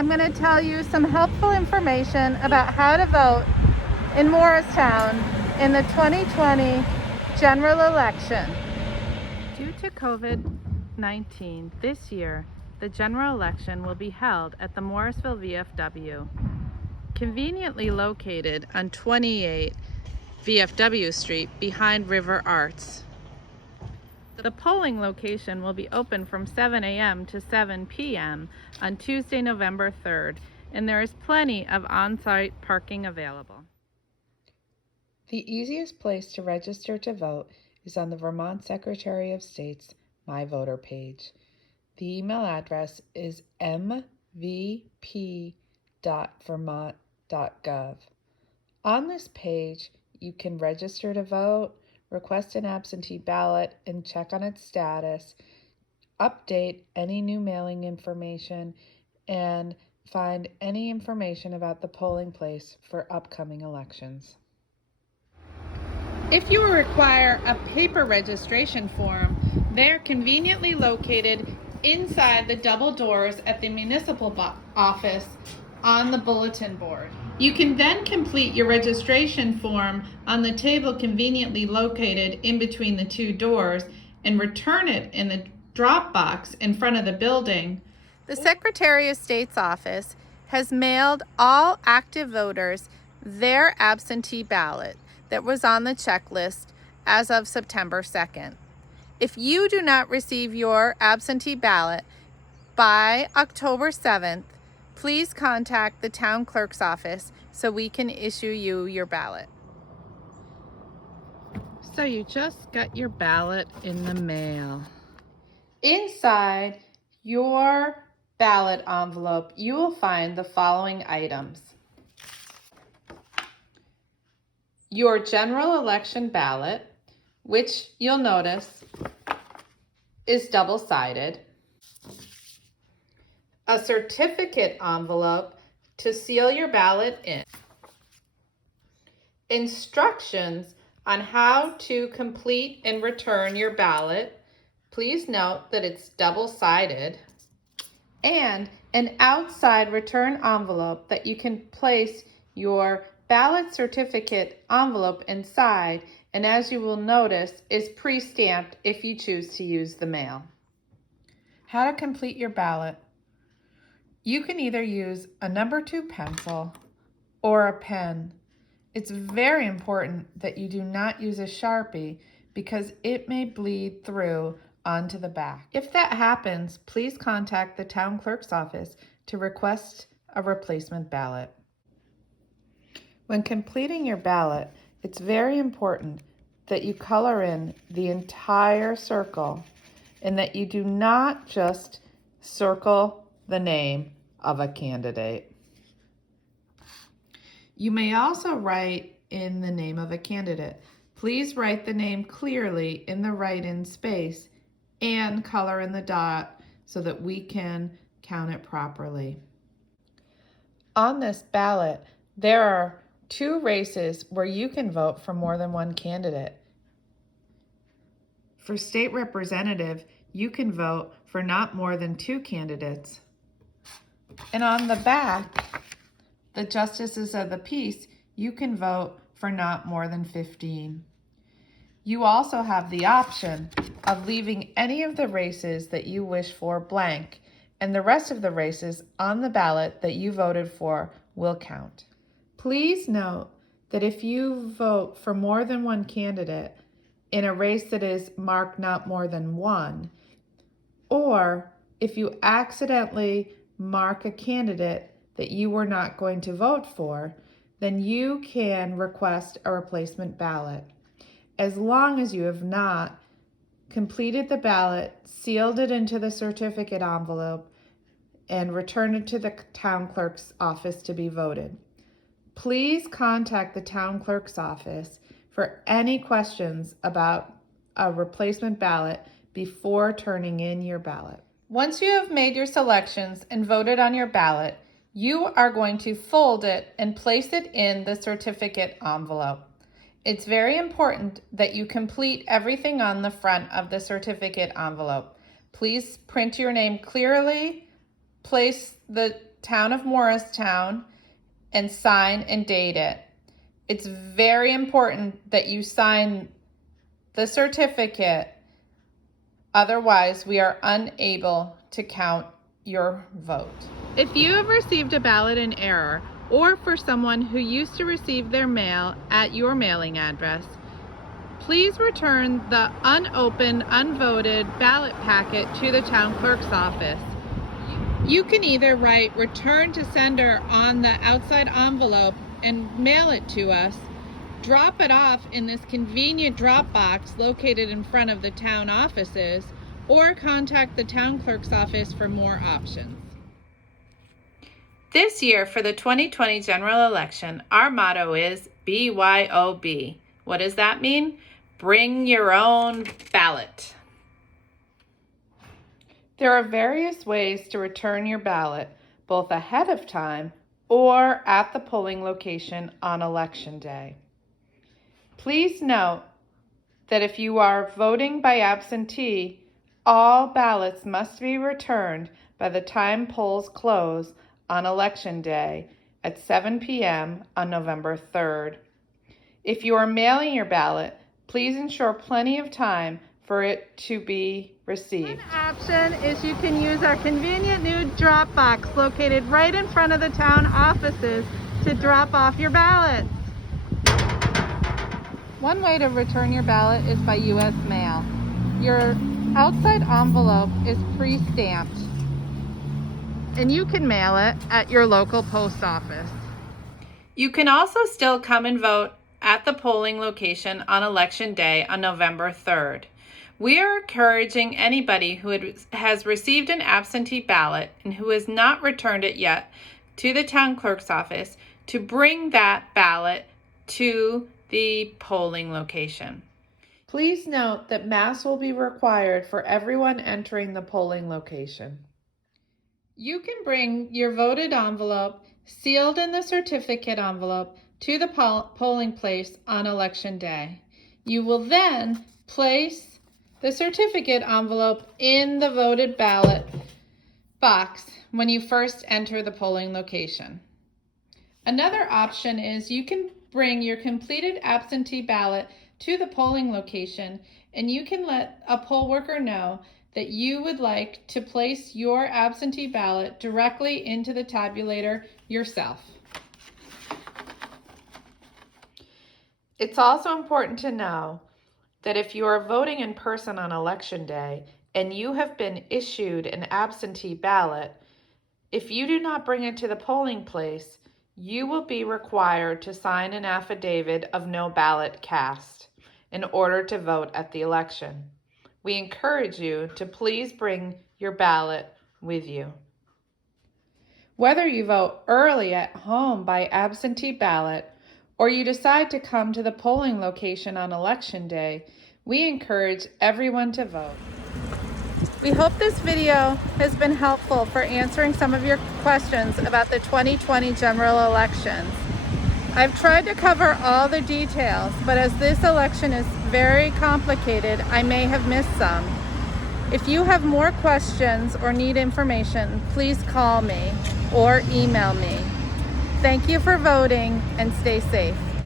I'm going to tell you some helpful information about how to vote in Morristown in the 2020 general election. Due to COVID-19, this year, the general election will be held at the Morrisville VFW, conveniently located on 28 VFW Street behind River Arts. The polling location will be open from 7 a.m. to 7 p.m. on Tuesday, November 3rd, and there is plenty of on-site parking available. The easiest place to register to vote is on the Vermont Secretary of State's My Voter page. The email address is mvp.vermont.gov. On this page, you can register to vote, request an absentee ballot and check on its status, update any new mailing information, and find any information about the polling place for upcoming elections. If you require a paper registration form, they're conveniently located inside the double doors at the municipal office on the bulletin board. You can then complete your registration form on the table conveniently located in between the two doors and return it in the drop box in front of the building. The Secretary of State's office has mailed all active voters their absentee ballot that was on the checklist as of September 2nd. If you do not receive your absentee ballot by October 7th, please contact the town clerk's office so we can issue you your ballot. So you just got your ballot in the mail. Inside your ballot envelope, you will find the following items: your general election ballot, which you'll notice is double-sided, a certificate envelope to seal your ballot in, instructions on how to complete and return your ballot. Please note that it's double-sided, and an outside return envelope that you can place your ballot certificate envelope inside, and as you will notice, is pre-stamped if you choose to use the mail. How to complete your ballot. You can either use a number 2 pencil or a pen. It's very important that you do not use a Sharpie because it may bleed through onto the back. If that happens, please contact the town clerk's office to request a replacement ballot. When completing your ballot, it's very important that you color in the entire circle and that you do not just circle the name of a candidate. You may also write in the name of a candidate. Please write the name clearly in the write-in space and color in the dot so that we can count it properly. On this ballot, there are 2 races where you can vote for more than one candidate. For state representative, you can vote for not more than 2 candidates. And on the back, the justices of the peace, you can vote for not more than 15. You also have the option of leaving any of the races that you wish for blank, and the rest of the races on the ballot that you voted for will count. Please note that if you vote for more than one candidate in a race that is marked not more than 1, or if you accidentally mark a candidate that you were not going to vote for, then you can request a replacement ballot. As long as you have not completed the ballot, sealed it into the certificate envelope, and returned it to the town clerk's office to be voted. Please contact the town clerk's office for any questions about a replacement ballot before turning in your ballot. Once you have made your selections and voted on your ballot, you are going to fold it and place it in the certificate envelope. It's very important that you complete everything on the front of the certificate envelope. Please print your name clearly place the town of Morristown and sign and date it. It's very important that you sign the certificate, otherwise we are unable to count your vote. If you have received a ballot in error, or for someone who used to receive their mail at your mailing address, please return the unopened, unvoted ballot packet to the town clerk's office. You can either write "Return to Sender" on the outside envelope and mail it to us, drop it off in this convenient drop box located in front of the town offices, or contact the town clerk's office for more options. This year, for the 2020 general election, our motto is BYOB. What does that mean? Bring your own ballot. There are various ways to return your ballot, both ahead of time or at the polling location on Election Day. Please note that if you are voting by absentee, all ballots must be returned by the time polls close on Election Day at 7 p.m. on November 3rd. If you are mailing your ballot, please ensure plenty of time for it to be received. One option is you can use our convenient new drop box located right in front of the town offices to drop off your ballots. One way to return your ballot is by U.S. mail. Your outside envelope is pre-stamped, and you can mail it at your local post office. You can also still come and vote at the polling location on Election Day on November 3rd. We are encouraging anybody who has received an absentee ballot and who has not returned it yet to the town clerk's office to bring that ballot to the polling location. Please note that masks will be required for everyone entering the polling location. You can bring your voted envelope sealed in the certificate envelope to the polling place on Election Day. You will then place the certificate envelope in the voted ballot box when you first enter the polling location. Another option is you can bring your completed absentee ballot to the polling location, and you can let a poll worker know that you would like to place your absentee ballot directly into the tabulator yourself. It's also important to know that if you are voting in person on Election Day and you have been issued an absentee ballot, if you do not bring it to the polling place, you will be required to sign an affidavit of no ballot cast in order to vote at the election. We encourage you to please bring your ballot with you. Whether you vote early at home by absentee ballot or you decide to come to the polling location on Election Day, we encourage everyone to vote. We hope this video has been helpful for answering some of your questions about the 2020 general elections. I've tried to cover all the details, but as this election is very complicated, I may have missed some. If you have more questions or need information, please call me or email me. Thank you for voting and stay safe.